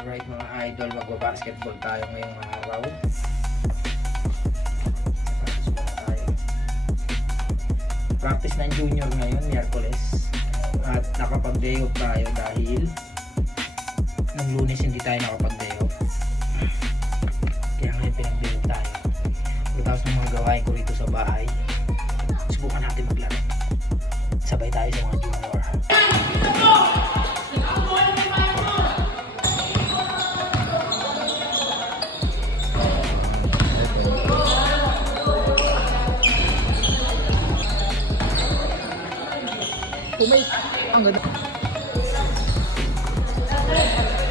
Alright mga idol, magbabasketball tayo ngayong araw. Practice ng junior ngayon, Miyerkules. At nakapag-day off tayo dahil nung lunes hindi tayo nakapag-day off. Kaya ngayon pinag-day off tayo. Pagkatapos ng mga gawain ko rito sa bahay, subukan natin maglaro. Sabay tayo sa mga junior. Umay, ang ganda.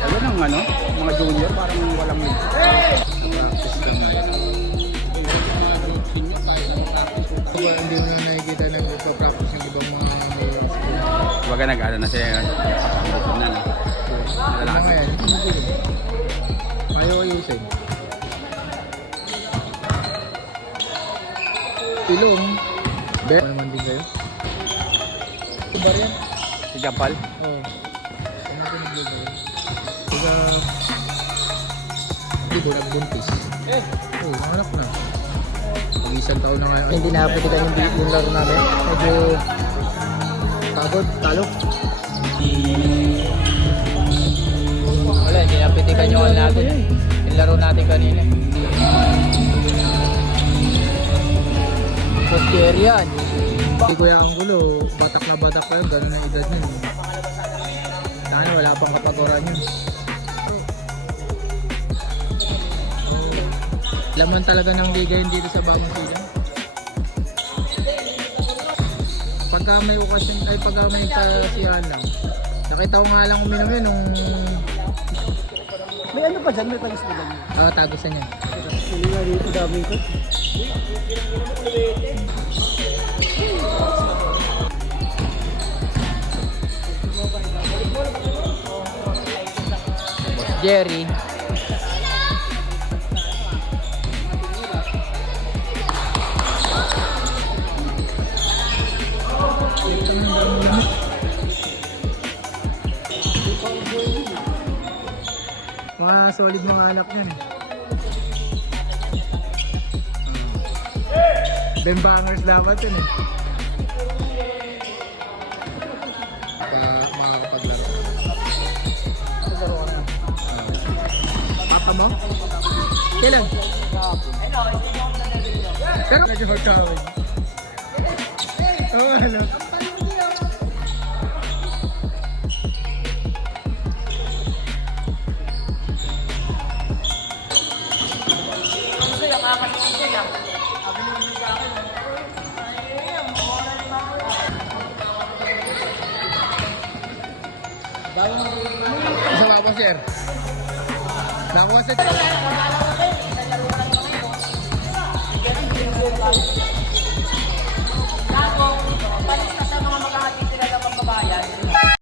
Ayun ang ano, mga junior parang walang. Diba, hindi mo na nakikita na nagpa-practice ng ibang mga Baga nag-ano na siya yun. Kapag na no. Ano nga yan? Hindi ko. Ayaw ayusin. Pilong. Be. Ano naman din kayo? Kubar yan? Si Jampal. Oo. Ano ko? Diba... Hindi ko nagbuntis. Eh! Oo, anak na. Mag-isang taon na ngayon. Hindi napatikan yung, yung laro namin. Medyo pagod, talo. Wala, hindi napitikan yung ano natin. Yung laro natin kanina. Postier yan. Si Kuya Anggulo, batak na batak pa yun, gano'n ang edad niya. Sana wala pang kapaturan yun. Laman talaga ng ligayin dito sa Bagong Silang. Pagka may okasyon, ay pagka may kasiyahan lang. Nakita ko nga lang uminom yun nung May ano pa dyan? May tagis pa dyan. ah, tagusan niya. Hindi nga dito dami ko. Jerry. Mga solid mga anak niyan eh. Ben bangers dapat yun eh. Para makakapaglaro. Papa mo? Kailan? Pero nag-hotawin. Oo, ano? Sa Papa Sir. Nakuha sa...